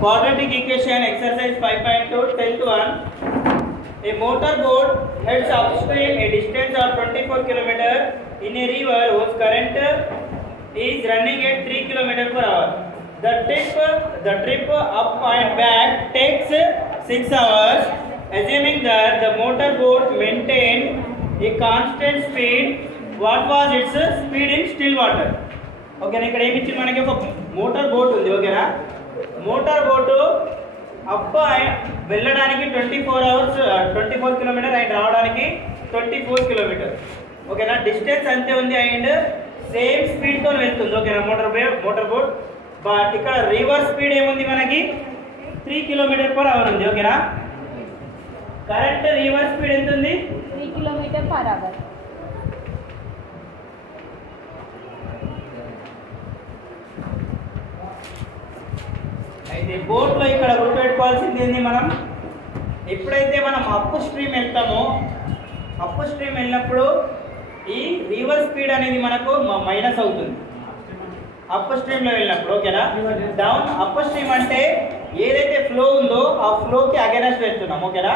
Quadratic equation exercise 5.2 10 to 1. A motor boat heads upstream a distance of 24 km in a river whose current is running at 3 km per hour. The trip up and back takes 6 hours. Assuming that the motor boat maintained a constant speed, what was its speed in still water? ఓకేనా, ఇక్కడ ఏమి ఇచ్చింది మనకి ఒక motor boat ఉంది. ఓకేనా, motor boat up వెళ్ళడానికి 24 hours 24 kilometre and రావడానికి 24 కిలోమీటర్. ఓకేనా, డిస్టెన్స్ అంతే ఉంది అండ్ సేమ్ స్పీడ్తో వెళ్తుంది. ఓకేనా, మోటార్ బోట్. బట్ ఇక్కడ రివర్స్ స్పీడ్ ఏముంది మనకి 3 కిలోమీటర్ పర్ అవర్ ఉంది. ఓకేనా, కరెంట్ రివర్స్ స్పీడ్ ఎంత ఉంది 3 కిలోమీటర్ పర్ అవర్. అయితే బోట్లో ఇక్కడ గుర్తుపెట్టుకోవాల్సింది ఏంది, మనం ఎప్పుడైతే మనం అప్ స్ట్రీమ్ వెళ్తామో అప్ స్ట్రీమ్ వెళ్ళినప్పుడు ఈ రివర్స్ స్పీడ్ అనేది మనకు మైనస్ అవుతుంది అప్ స్ట్రీమ్లో వెళ్ళినప్పుడు. ఓకేనా, డౌన్ అప్ స్ట్రీమ్ అంటే ఏదైతే ఫ్లో ఉందో ఆ ఫ్లోకి అగైనెస్ట్ వెళ్తున్నాం. ఓకేనా,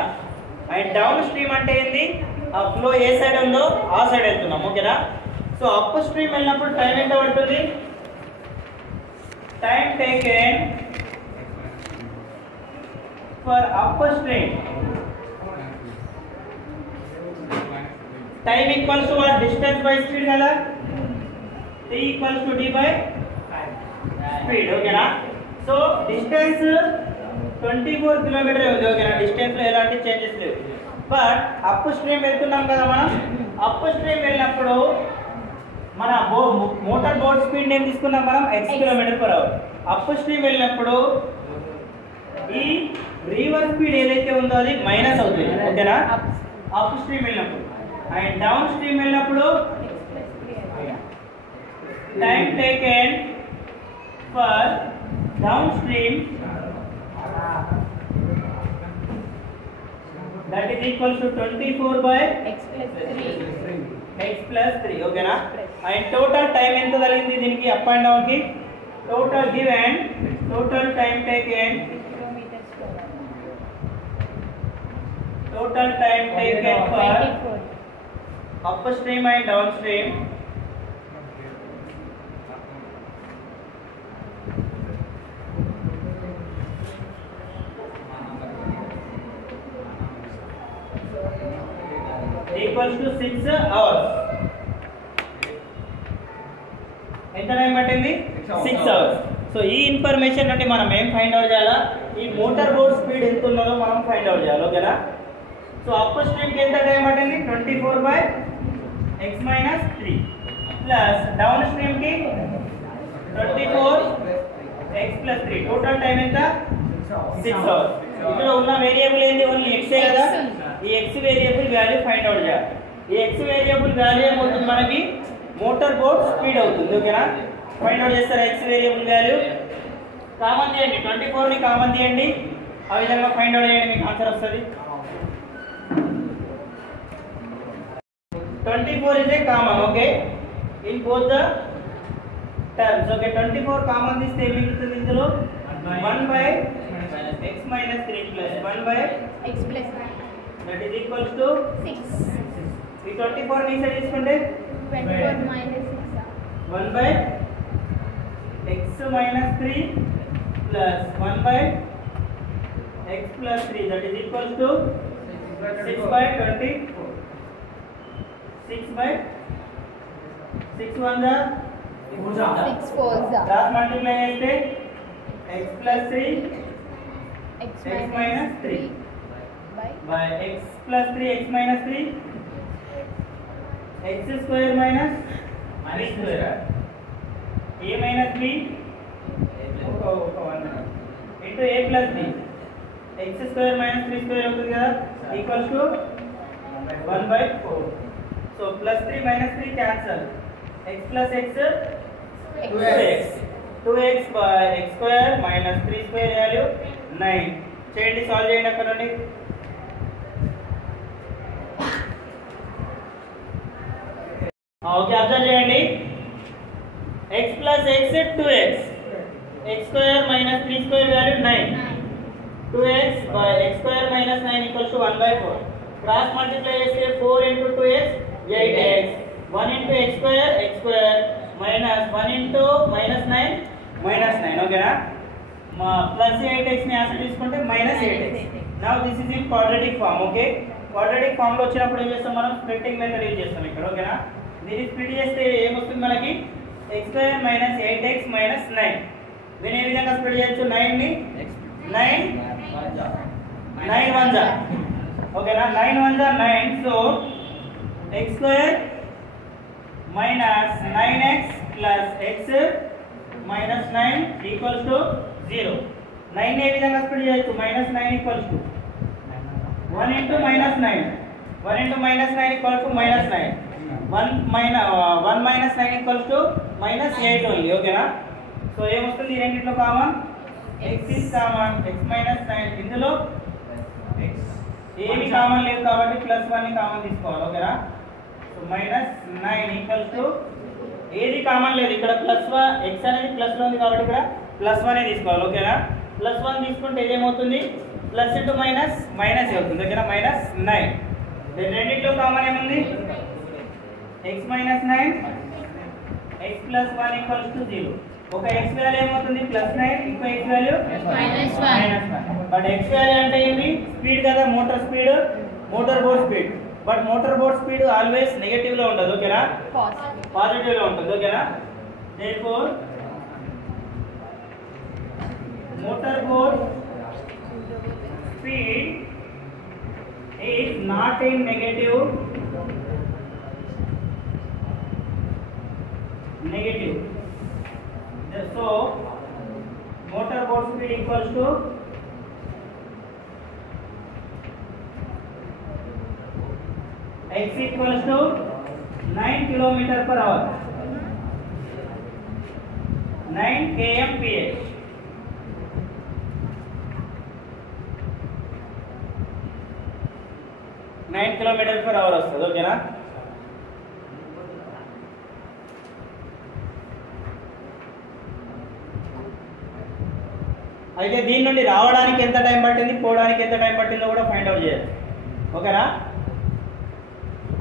అండ్ డౌన్ స్ట్రీమ్ అంటే ఏంది, ఆ ఫ్లో ఏ సైడ్ ఉందో ఆ సైడ్ వెళ్తున్నాం. ఓకేనా, సో అప్ స్ట్రీమ్ వెళ్ళినప్పుడు టైం ఎంత పడుతుంది, time taken for upstream, time equals to what, distance by speed kada, t equals to d by speed. Okay na, so distance 24 km ఉంది. ఓకే నా, distance లో ఎలాంటి చేంజెస్ లేవు. బట్ అప్ స్ట్రీమ్ వెళ్తున్నాం కదా మనం, అప్ స్ట్రీమ్ వెళ్ళినప్పుడు మన మోటార్ బోట్ స్పీడ్ ఏం తీసుకున్నాం మనం, x kilometre per hour. Upstream వెళ్ళినప్పుడు ఈ రివర్స్ స్పీడ్ ఏదైతే ఉందో అది మైనస్ అవుతుంది. ఓకేనా, అప్ స్ట్రీమ్ వెళ్ళినప్పుడు. అండ్ డౌన్ స్ట్రీమ్ వెళ్ళినప్పుడు time taken for down stream that is equals to 24 by x plus 3. ఓకేనా, అండ్ టోటల్ టైం ఎంత తగిలింది దీనికి అప్ అండ్ డౌన్ కి, total given total time taken total time taken for upstream and downstream equals to 6 hours. ఎంత time పట్టింది, 6 hours. So ఈ information నుండి మనం ఏం ఫైండ్ అవుట్ చేయాలా, ఈ మోటార్ బోట్ స్పీడ్ ఎంత ఉన్నదో మనం ఫైండ్ అవుట్ చేయాలి. ఓకేనా, సో అప్ స్ట్రీమ్ కి ఎంత టైం పట్టింది 24 by x minus 3 plus down stream కి 24 x ప్లస్ 3. టోటల్ టైం ఎంత 6 అవర్స్. ఇక్కడ ఉన్న వేరియబుల్ ఏంది, ఓన్లీ x ఏ కదా. ఈ x variable value find out చేయాలి. ఈ x వేరియబుల్ వాల్యూ ఏమవుతుంది మనకి, మోటార్ బోట్ స్పీడ్ అవుతుంది. ఓకేనా, ఫైండ్ అవుట్ చేస్తారా x వేరియబుల్ వాల్యూ, కామన్ చేయండి, 24 ని కామన్ చేయండి, ఆ విధంగా ఫైండ్ అవుట్ చేయండి, మీకు ఆన్సర్ వస్తుంది. 24 is a common, okay, in both the terms. Okay, 24 common తీస్తే ఏం మిగులుతుంది ఇందులో 1 by x minus 3 plus 1 by x plus that is equals to 6. ఈ 24 ని సైడ్ తీసుకుంటే 24 minus 6 1 by x minus 3 plus 1 by x plus 3 that is equals to 6 by 24. 6 by 6 1 the 6 4 cross multiply చేస్తే x plus 3 x minus 3 by x plus 3 x minus 3 x square minus b square a minus b into a plus b x square minus 3 square అవుతుంది కదా, equals to 1 by 4. So plus 3 minus 3 cancel, x plus x 2x by x square minus 3 square value 9. చేయండి, solve చేయండి అక్కడ నుండి. Okay, observe చేయండి, x plus x 2x x square minus 3 square value 9. 2x by x square minus 9 equals to 1 by 4. Cross multiply చేస్తే 4 into 2x 8x. 1 into x square minus 1 into minus 9 ఓకేనా. Plus 8x ని add తీసుకుంటే minus 8x. Now this is in quadratic form. Okay, quadratic form లో వచ్చినప్పుడు ఏం చేస్తాం మనం? Splitting method use చేస్తాం ఇక్కడ. ఓకేనా, దీన్ని స్ప్లిట్ చేస్తే ఏమొస్తుంది మనకి? x square minus 8x minus 9. దీన్ని ఏ విధంగా స్ప్లిట్ చేయొచ్చు? 9 ని 9 1 ఓకేనా. 9 1 9. So x square minus 9x plus x minus 9 equals to 0. 9 ఏ విధంగా స్ప్లిట్ చేయొచ్చు? minus 9 equals to 1 into minus 9. 1 into minus 9 equals to minus 9. 1 minus 9 equals to minus 8 only. ఓకేనా. So ఏమొస్తుంది? ఈ రెండిట్లో common x is common, x minus 9. ఇందులో ఏమి common లేదు కాబట్టి ప్లస్ 1 ని కామన్ తీసుకోవాలి. ఓకేనా. సో minus 9 equals to ఏది కామన్ లేదు ఇక్కడ. ప్లస్ 1 x అనేది ప్లస్ లో ఉంది కాబట్టి ఇక్కడ ప్లస్ 1 తీసుకోవాలి. ఓకేనా. ప్లస్ 1 తీసుకుంటే ఏమవుతుంది? ప్లస్ ఇంటూ మైనస్ మైనస్ అవుతుంది. ఓకేనా, మైనస్ 9. రెండింటిలో కామన్ ఏముంది? x minus 9 x plus 1 equals to 0. ఒక x వాల్యూ ఏమవుతుంది? ప్లస్ 9. ఇంకో x value minus 1. But x value అంటే ఏంటి? స్పీడ్ కదా, motor speed, motor board speed. But motor board speed always negative లో ఉంటుంది. ఓకేనా, పాజిటివ్ లో ఉంటుంది. ఓకేనా. therefore motor board speed is not in negative. So motor board speed equals to x equals to 9 kilometer per hour. 9 kmph. 9 kilometer per hour వస్తుంది. ఓకేనా. అయితే దీని నుండి రావడానికి ఎంత టైం పట్టింది, పోవడానికి ఎంత టైం పట్టిందో కూడా ఫైండ్ అవుట్ చేయాలి. ఓకేనా.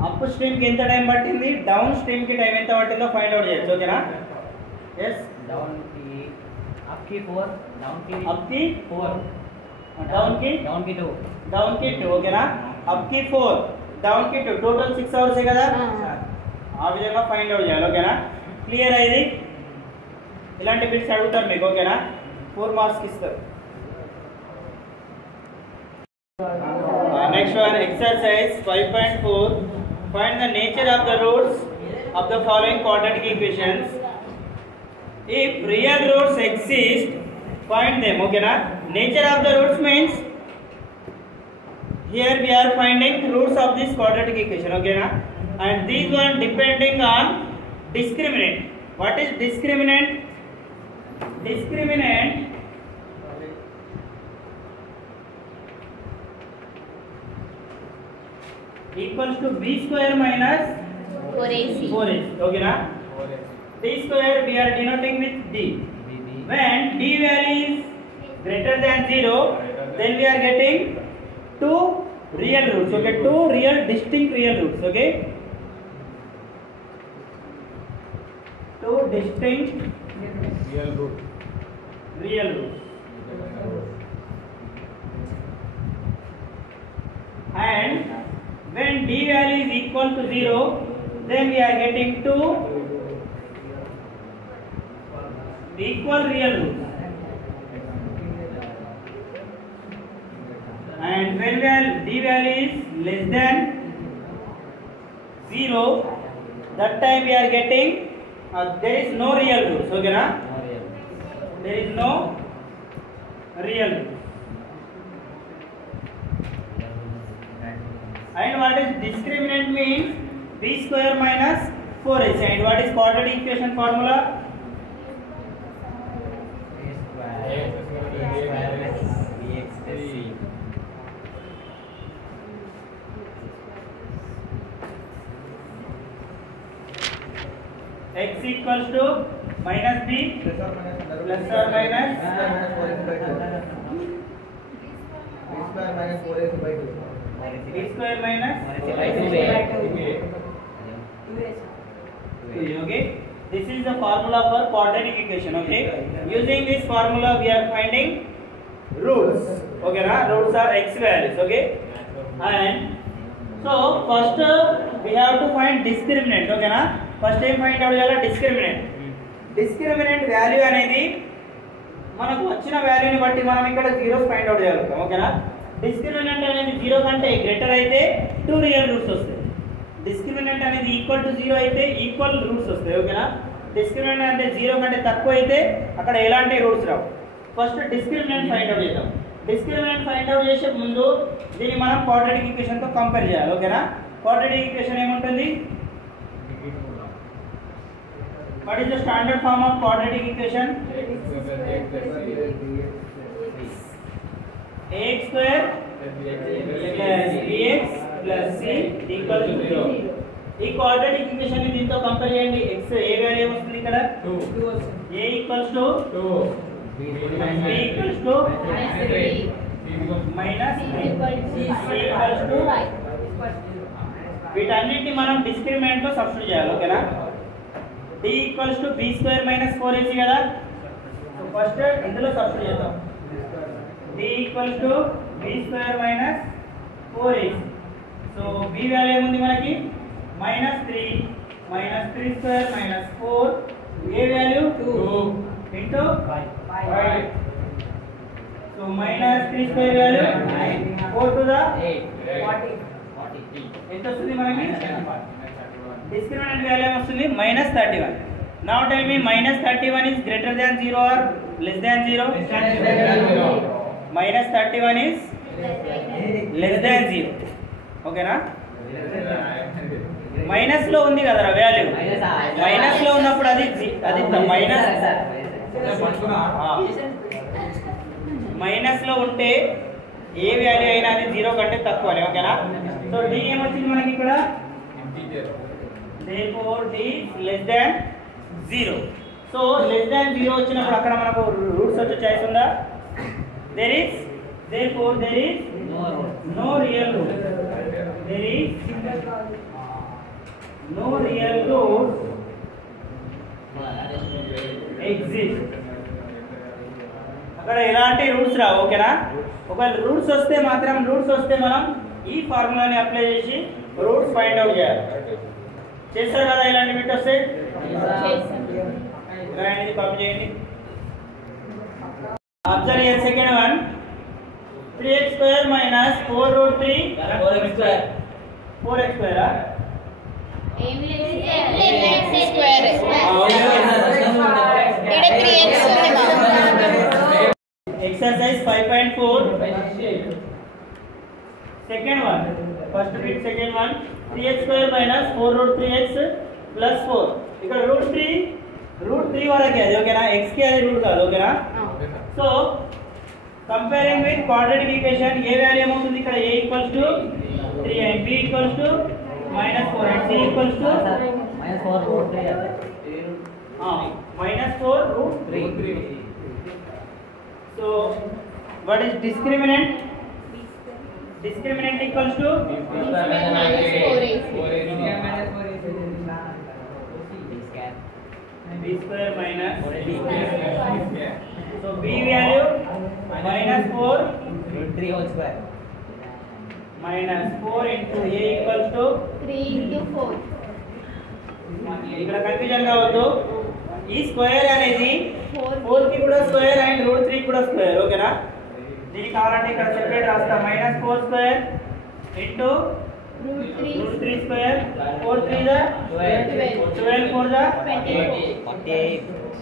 అప్ స్ట్రీమ్ కి ఎంత టైం పట్టింది, డౌన్ స్ట్రీమ్ కి టైం ఎంత పట్టిందో ఫైండ్ అవుట్ చేయొచ్చు. ఓకేనా. yes डाउन की अप की 4 डाउन की 4 डाउन की 2 ఓకేనా. అప్ కి 4 డౌన్ కి 2 టోటల్ 6 అవర్స్ కదా. ఆ విధంగా ఫైండ్ అవుట్ చేయాలి. ఓకేనా. క్లియర్ అయ్యింది. ఇలాంటి బిట్స్ అడుగుతారు మీకు. ఓకేనా, 4 మార్క్స్ ఇస్తారు. Next one exercise 5.4. Find the nature of the roots of the following quadratic equations. If real roots exist, find them. ఓకేనా. Nature of the roots means here we are finding roots of this quadratic equation. ఓకేనా. and these one depending on discriminant. What is discriminant? Discriminant equals to b square minus 4ac. ఓకేనా. d square we are denoting with d. When d value is greater than 0, then we are getting two real roots. Okay, two real distinct real roots. Okay, two distinct real roots. And when d value is equal to 0, then we are getting two equal real roots. And when d value is less than 0, that time we are getting there is no real roots. Okay na? There is no real roots. And what is discriminant means? b square minus 4ac. And what is quadratic equation formula? x equals to minus b plus or minus b square minus okay. This is the formula for quadratic equation. Okay, using this formula we are finding roots. Okay na, roots are x values. Okay, and so first we have to find discriminant. Okay na, first time find out cheyala discriminant. Discriminant value అనేది మనకు వచ్చిన వాల్యూని బట్టి మనం ఇక్కడ zeros find out చేయగలుగుతాం. ఓకేనా, discriminant అనేది 0 కంటే గ్రేటర్ అయితే 2 రియల్ రూట్స్ వస్తాయి. డిస్క్రిమినెంట్ అనేది ఈక్వల్ టు 0 అయితే ఈక్వల్ రూట్స్ వస్తాయి. ఓకేనా, డిస్క్రిమినెంట్ అంటే 0 కంటే తక్కువ అయితే అక్కడ ఎలాంటి రూట్స్ రావు. ఫస్ట్ డిస్క్రిమినెంట్ ఫైండ్ అవుట్ చేద్దాం. డిస్క్రిమినెంట్ ఫైండ్ అవుట్ చేసే ముందు దీన్ని మనం క్వాడ్రాటిక్ ఈక్వేషన్ తో కంపేర్ చేయాలి. ఓకేనా, క్వాడ్రాటిక్ ఈక్వేషన్ ఏముంటుంది? What is the standard form of quadratic equation? ax square plus bx plus c equals to 0. ఈ quadratic equation ని దీంతో కంపేర్ చేయండి. x ఏ వాల్యూ వస్తుంది ఇక్కడ? 2. a equals to 2, b equals to minus 3, c equals to 5. వీటన్నిటిని మనం discriminant లో substitute చేయాలి. ఓకేనా, d equals to b square minus 4ac కదా. సో ఫస్ట్ ఇందులో సబ్స్టిట్యూట్ చేద్దాం. d equals to b square minus 4ac. So b value ఏముంది మనకి? -3 -3 square minus 4. a value 2 into 5. So -3 square value 4 to the 40. ఎంత వస్తుంది మనకి? Discriminant value వస్తుంది -31. Now tell me -31 is greater than 0 or less than 0? -31 is less than 0. ఓకేనా, minus లో ఉంది కదా వాల్యూ, మైనస్ లో ఉన్నప్పుడు మైనస్ లో ఉంటే ఏ వాల్యూ అయినా అది 0 కంటే తక్కువనే. ఓకేనా, సో d ఏమొచ్చింది మనకి ఇక్కడ? Therefore d less than 0. So less than 0 వచ్చినప్పుడు అక్కడ మనకు రూట్స్ వచ్చే చాయిస్ ఉందా? Therefore there is no real root. There is no real root exist. అక్కడ ఎలాంటి రూట్స్ రావు. ఓకేనా, ఒకవేళ రూట్స్ వస్తే మనం ఈ ఫార్ములాని అప్లై చేసి రూట్స్ ఫైండ్ అవుట్ చేయాలి. చేస్తారు కదా ఇలాంటి బిట్ వస్తే? ఇది కాపీ చేయండి. Observe here second one, 3x square minus 4 root 3 4x square. 4x square ఏం లేదు x స్క్వేర్ ఇక్కడ 3x ఉంది మా. Exercise 5.4 second one, first bit second one, 3x square minus 4 root 3x plus 4. ఇక్కడ root 3 వరకే అది. ఓకేనా, x కి అది రూట్ కాదు. ఓకేనా, so comparing with quadratic equation A value ఏమవుతుంది ఇక్కడ? a equals to 3 and b equals to -4 and c equals to -4 root 3. -4 root 3. So what is discriminant? Discriminant equals to -4ac. b square minus 4ac. So b value -4 root 3 whole square. -4 into a equals to 3 into 4. ఇక్కడ confusion కావద్దు. ఈ square అనేది 4 కి కూడా square and root 3 కూడా square. ఓకేనా, దీనికి కావాలంటే ఇక్కడ సెపరేట్ రాస్తా. -4 square into root 3 square. 4 3 the 12 4 the 48.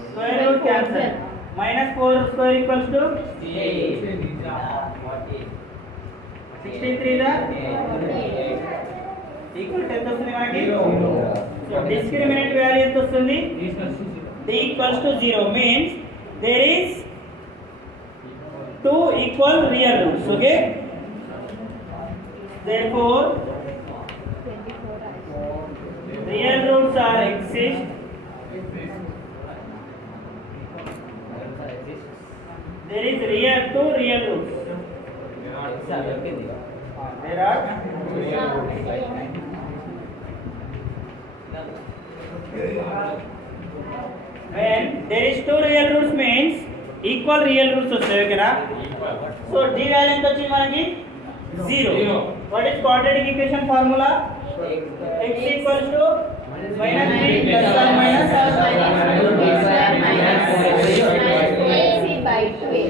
Square root cancel. -4 square equals to 63 the equal to ఎంత వస్తుంది మనకి? సో డిస్క్రిమినెంట్ వాల్యూ ఎంత వస్తుంది? d equals to 0 means there is 2 equal real roots. Okay, therefore real roots are exist there is two real roots. There are when there is two real roots means equal real roots వస్తాయి ఓకేనా. So d value ఎంత వచ్చింది మనకి 0. what is quadratic equation formula? x equals to minus 3 plus or minus AC by 2a.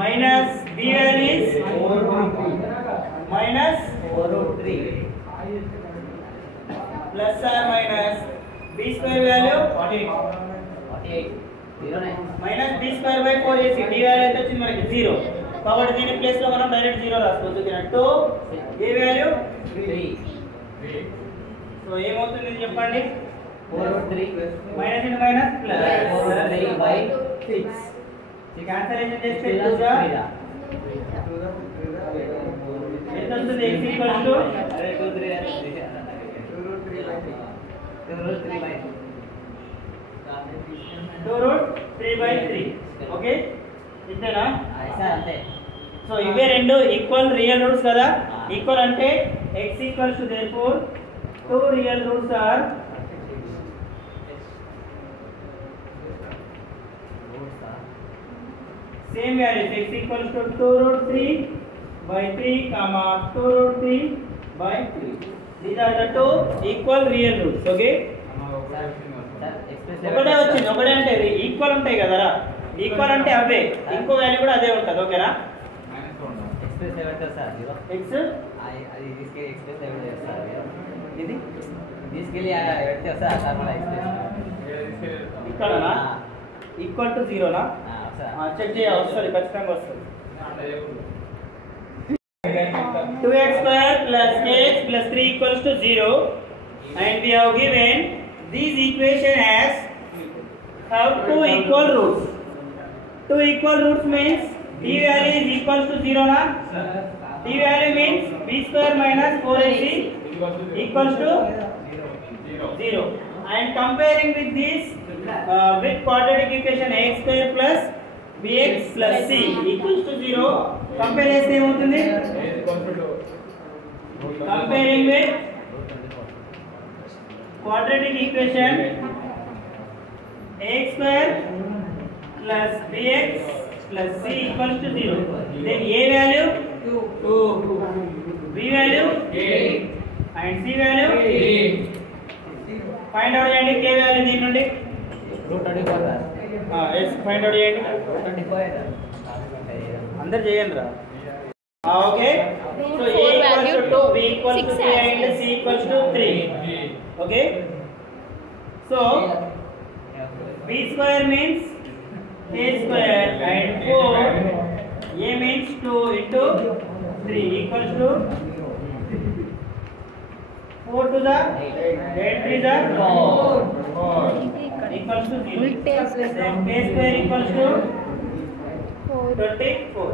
minus b value is minus 4√3 plus or minus b square value 48 minus b square by 4ac. d value ఎంత వచ్చింది మనకి 0. కాబట్టి దీని place లో మనం direct 0 రాసుకోవచ్చు ఓకేనా. 2 a value 3 so ఏమవుతుంది ఇది చెప్పండి. 4√3 minus into minus plus 4√3 by 6 ఈ క్యాన్సలేషన్ చేస్తే 2 గా ఎంత వస్తుంది. x ఈక్వల్స్ టు 2√3/3 ఓకే ఇంతేనా. అంతే. సో ఇవే రెండు ఈక్వల్ రియల్ రూట్స్ కదా. ఈక్వల్ అంటే x equals to therefore 2 real roots are same values. x equals to 2√3/3 comma 2√3/3. these are the two equal real roots okay. ఒకటే వచ్చింది. ఒకటే అంటే ఈక్వల్ ఉంటాయి కదరా. ఈక్వల్ అంటే అవే ఇంకో వాల్యూ కూడా అదే ఉంటుంది ఓకేనా. x ఇది తీసుకెళ్ళి ఇక్కడనా ఈక్వల్ టు 0 నా చెక్ చేయాలి. వస్తుంది ఖచ్చితంగా వస్తుంది. 2x square plus kx plus 3 equals to 0 and we have given this equation as have two equal roots. Two equal roots means d value is equals to 0 na. d value means b square minus 4ac equals to 0 and comparing with this with quadratic equation ax square plus bx plus c equals to 0 compare చేస్తే ఏమవుతుంది. comparing with quadratic equation ax square plus bx plus c equals to 0 then a value 2 b value 8 and c value 8 find out చేయండి. k value దీని నుండి yes find out చేయండి. అందరూ చేయండి రా. Okay so a equals to 2 b equals to 3 and c equals to 3 okay. so b square means a square and 4 a means 2 into 3 equals to 4 to the 8 3 the 4 equals to 0 then k square equals to 24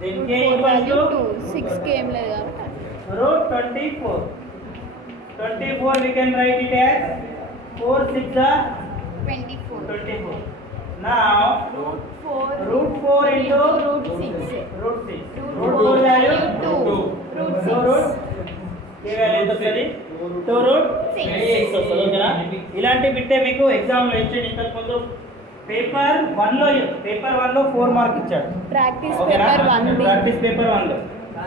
then k equals to 6k ఏం లేదు root 24 we can write it as 4 6 are 24 now root 4 into root 6 root 4 value 2 root 6 k value ఎంత వస్తది 2 root 6 వస్తది ఓకేనా. ఇలాంటి బిట్టే మీకు exam లో ఇచ్చాడు ఇంతకు ముందు పేపర్ 1 లో 4 మార్క్ ఇచ్చాడు ప్రాక్టీస్ ఓకేనా. పేపర్ 1 ప్రాక్టీస్ పేపర్ 1 లో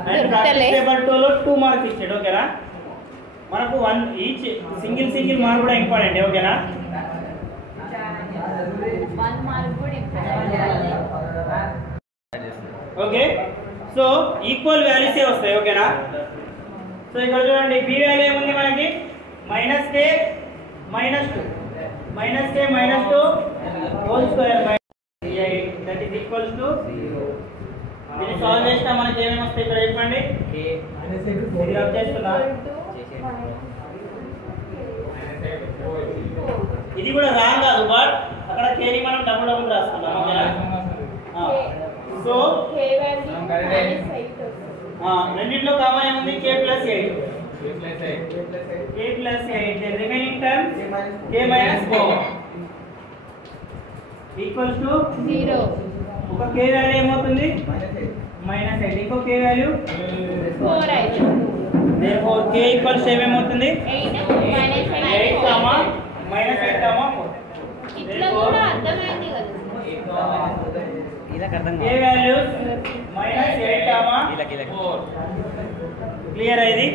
అండ్ ప్రాక్టీస్ పేపర్ 2 లో 2 మార్క్ ఇచ్చాడు ఓకేనా. మనకు 1 ఈచ్ సింగిల్ మార్క్ కూడా ఇంపార్టెంట్ ఓకేనా. 1 మార్క్ కూడా ఓకే సో ఈక్వల్ వాల్యూస్ ఏ వస్తాయి ఓకేనా. సో ఇక్కడ చూడండి b వాల్యూ ఏముంది మనకి -k -2 whole square by 8 that is equals to 0. దీన్ని సాల్వ్ చేస్తే మనకి ఏమేమి వస్తాయి ఇక్కడ చెప్పండి. ఇది రబ్ చేస్తున్నా ఇది కూడా రాంగ్ కాదు బట్ అక్కడ k ని మనం డబుల్ రాసుకున్నాం ఓకేనా. సో k వాల్యూ -8 రెండిట్లో కామన్ ఏముంది k + 8 k plus 8. The remaining terms k minus 4 equals to 0. ఒక k వాల్యూ ఏమవుతుంది -8. ఇంకో k వాల్యూ 4 అయితే therefore k equals ఏమవుతుంది 8 minus 8 8 కామా -8 కామా 4. ఇట్లా కూడా అర్థమైంది కదా ఇలా అర్థం k values -8 కామా 4. క్లియర్ అయ్యింది.